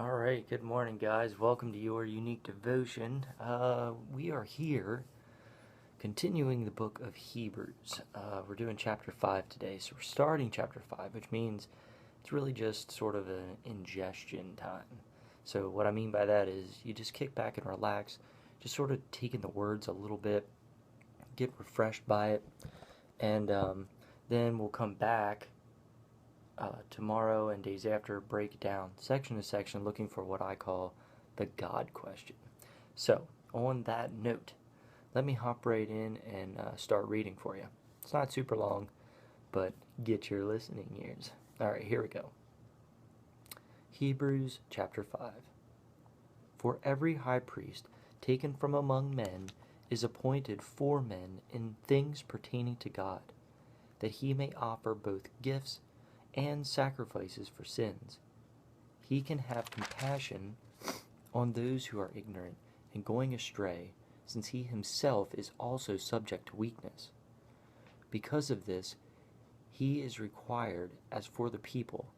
All right, good morning, guys. Welcome to your unique devotion. We are here continuing the book of Hebrews. We're doing chapter 5 today, so we're starting chapter 5, which means it's really just sort of an ingestion time. So, what I mean by that is you just kick back and relax, just sort of taking the words a little bit, get refreshed by it, and then we'll come back tomorrow and days after, break it down section to section, looking for what I call the God question. So, on that note, let me hop right in and start reading for you. It's not super long, but get your listening ears. All right, here we go. Hebrews chapter 5. For every high priest taken from among men is appointed for men in things pertaining to God, that he may offer both gifts and sacrifices for sins. He can have compassion on those who are ignorant and going astray, since he himself is also subject to weakness. Because of this, he is required, as for the people,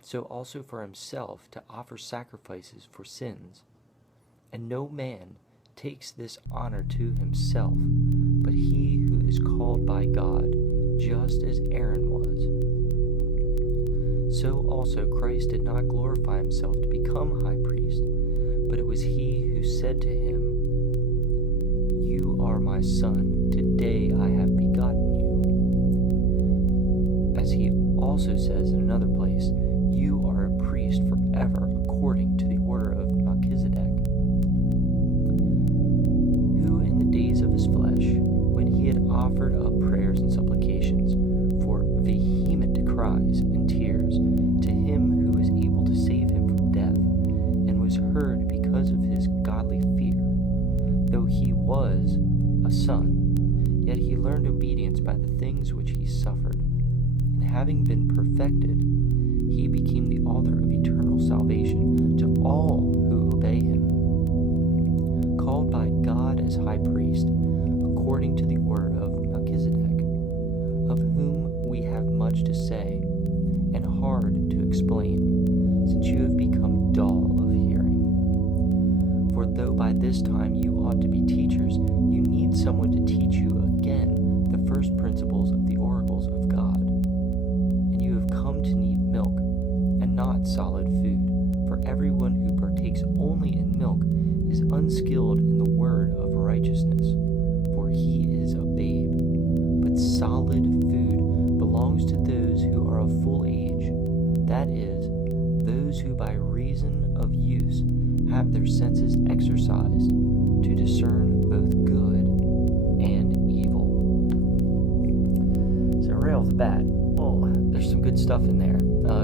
so also for himself, to offer sacrifices for sins. And no man takes this honor to himself, but he who is called by God, just as Aaron was. So also Christ did not glorify himself to become high priest, but it was he who said to him, "You are my son, today I have begotten you." As he also says in another place, "You are a priest forever according to the order of Melchizedek," who in the days of his flesh, when he had offered up prayers and supplications for vehement cries and tears to him who is able to save him from death, and was heard because of his godly fear. Though he was a son, yet he learned obedience by the things which he suffered. And having been perfected, he became the author of eternal salvation to all who obey him, called by God as high priest, according to the order of Melchizedek, of whom we have much to say, and hard to explain, since you have become dull of hearing. For though by this time you ought to be teachers, you need someone to teach you again the first principles of the oracles of God. And you have come to need milk, and not solid food, for everyone who partakes only in milk is unskilled in the word of righteousness, for he is a babe. But solid food belongs to those who are of full age, that is, those who by reason of use have their senses exercised to discern both good and evil. So right off the bat, there's some good stuff in there.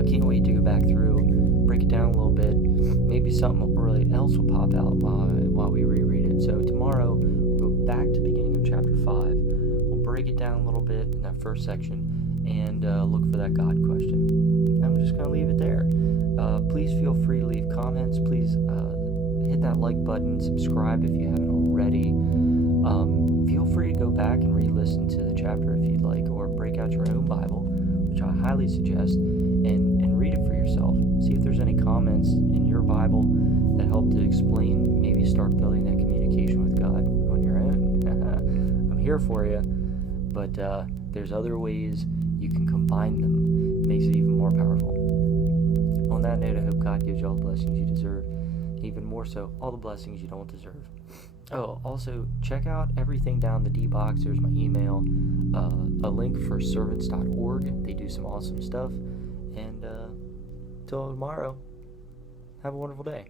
Can't wait to go back through, break it down a little bit. Maybe something really else will pop out while we reread it. So tomorrow, we'll go back to the beginning of chapter 5. We'll break it down a little bit in that first section and look for that God question. I'm just going to leave it there. Please feel free to leave comments. Please hit that like button, subscribe if you haven't already. Feel free to go back and re-listen to the chapter if you'd like, or break out your own Bible, which I highly suggest, and read it for yourself. See if there's any comments in your Bible that help to explain, maybe start building that communication with God on your own. I'm here for you, but there's other ways you can combine them. It makes it even more powerful. On that note, I hope God gives you all the blessings you deserve, even more so, all the blessings you don't deserve. Oh, also, check out everything down the D box. There's my email, a link for servants.org. They do some awesome stuff. And till tomorrow, have a wonderful day.